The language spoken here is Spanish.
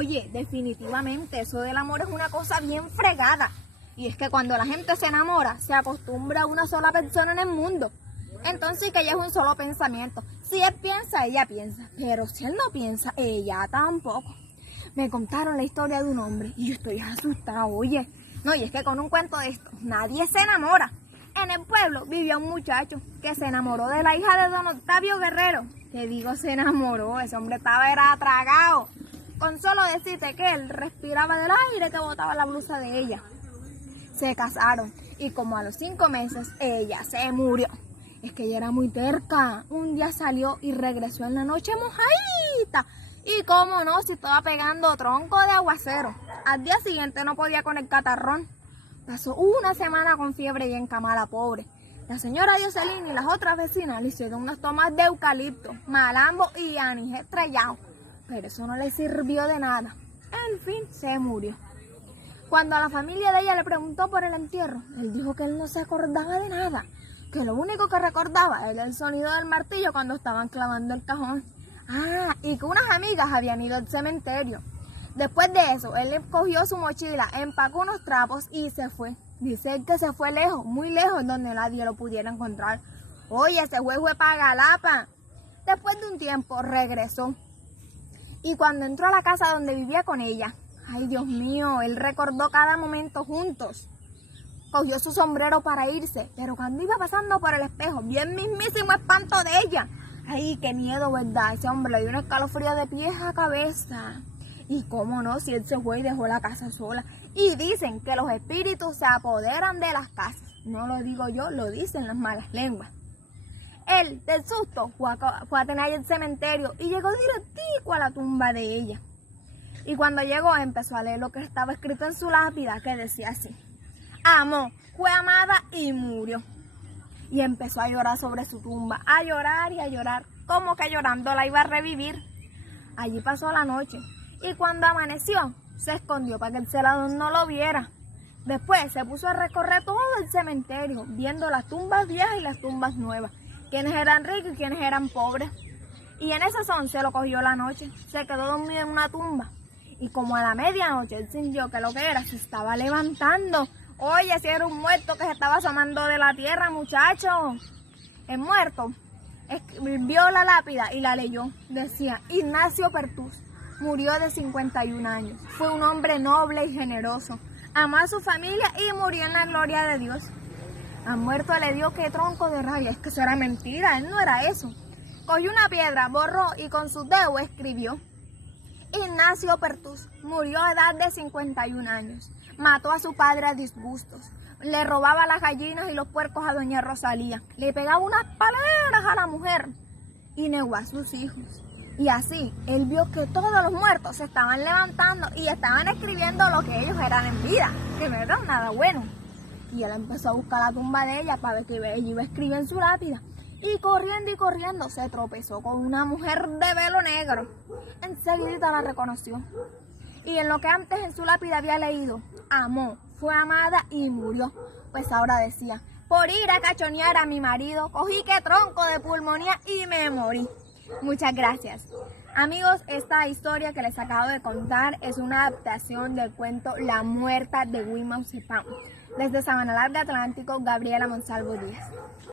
Oye, definitivamente eso del amor es una cosa bien fregada. Y es que cuando la gente se enamora, se acostumbra a una sola persona en el mundo. Entonces que ella es un solo pensamiento. Si él piensa, ella piensa. Pero si él no piensa, ella tampoco. Me contaron la historia de un hombre y yo estoy asustada, oye. No, y es que con un cuento de esto, nadie se enamora. En el pueblo vivía un muchacho que se enamoró de la hija de don Octavio Guerrero. Que digo se enamoró, ese hombre era tragado. Con solo decirte que él respiraba del aire que botaba la blusa de ella. Se casaron y como a los 5 meses ella se murió. Es que ella era muy terca. Un día salió y regresó en la noche mojadita. Y cómo no, si estaba pegando tronco de aguacero. Al día siguiente no podía con el catarrón. Pasó una semana con fiebre y en cama la pobre. La señora Dioselín y las otras vecinas le hicieron unas tomas de eucalipto, malambo y anís estrellado. Pero eso no le sirvió de nada. En fin, se murió. Cuando a la familia de ella le preguntó por el entierro, él dijo que él no se acordaba de nada. Que lo único que recordaba era el sonido del martillo cuando estaban clavando el cajón. Ah, y que unas amigas habían ido al cementerio. Después de eso, él cogió su mochila, empacó unos trapos y se fue. Dice él que se fue lejos, muy lejos, donde nadie lo pudiera encontrar. Oye, ese fue para Galapa. Después de un tiempo, regresó. Y cuando entró a la casa donde vivía con ella, ay Dios mío, él recordó cada momento juntos. Cogió su sombrero para irse, pero cuando iba pasando por el espejo, vio el mismísimo espanto de ella. Ay, qué miedo, ¿verdad? Ese hombre le dio un escalofrío de pies a cabeza. Y cómo no, si él se fue y dejó la casa sola. Y dicen que los espíritus se apoderan de las casas. No lo digo yo, lo dicen las malas lenguas. Él, del susto, fue a tener el cementerio y llegó directico a la tumba de ella. Y cuando llegó, empezó a leer lo que estaba escrito en su lápida, que decía así: amó, fue amada y murió. Y empezó a llorar sobre su tumba, a llorar y a llorar, como que llorando la iba a revivir. Allí pasó la noche. Y cuando amaneció, se escondió para que el celador no lo viera. Después se puso a recorrer todo el cementerio, viendo las tumbas viejas y las tumbas nuevas, quiénes eran ricos y quiénes eran pobres. Y en ese son se lo cogió la noche, se quedó dormido en una tumba. Y como a la medianoche él sintió que lo que era se estaba levantando. Oye, si era un muerto que se estaba asomando de la tierra, muchacho. El muerto vio la lápida y la leyó. Decía: Ignacio Pertús. Murió de 51 años. Fue un hombre noble y generoso. Amó a su familia y murió en la gloria de Dios. Al muerto le dio que tronco de rabia. Es que eso era mentira, él no era eso. Cogió una piedra, borró y con su dedo escribió: Ignacio Pertús murió a edad de 51 años. Mató a su padre a disgustos. Le robaba las gallinas y los puercos a doña Rosalía. Le pegaba unas paleras a la mujer y negó a sus hijos. Y así, él vio que todos los muertos se estaban levantando y estaban escribiendo lo que ellos eran en vida, que no era nada bueno. Y él empezó a buscar la tumba de ella para ver que ella iba a escribir en su lápida. Y corriendo se tropezó con una mujer de velo negro. Enseguida la reconoció. Y en lo que antes en su lápida había leído: amó, fue amada y murió, pues ahora decía: por ir a cachonear a mi marido, cogí que tronco de pulmonía y me morí. Muchas gracias. Amigos, esta historia que les acabo de contar es una adaptación del cuento La Muerta de Guy Maupassant. Desde Sabana Larga, Atlántico, Gabriela Monsalvo Díaz.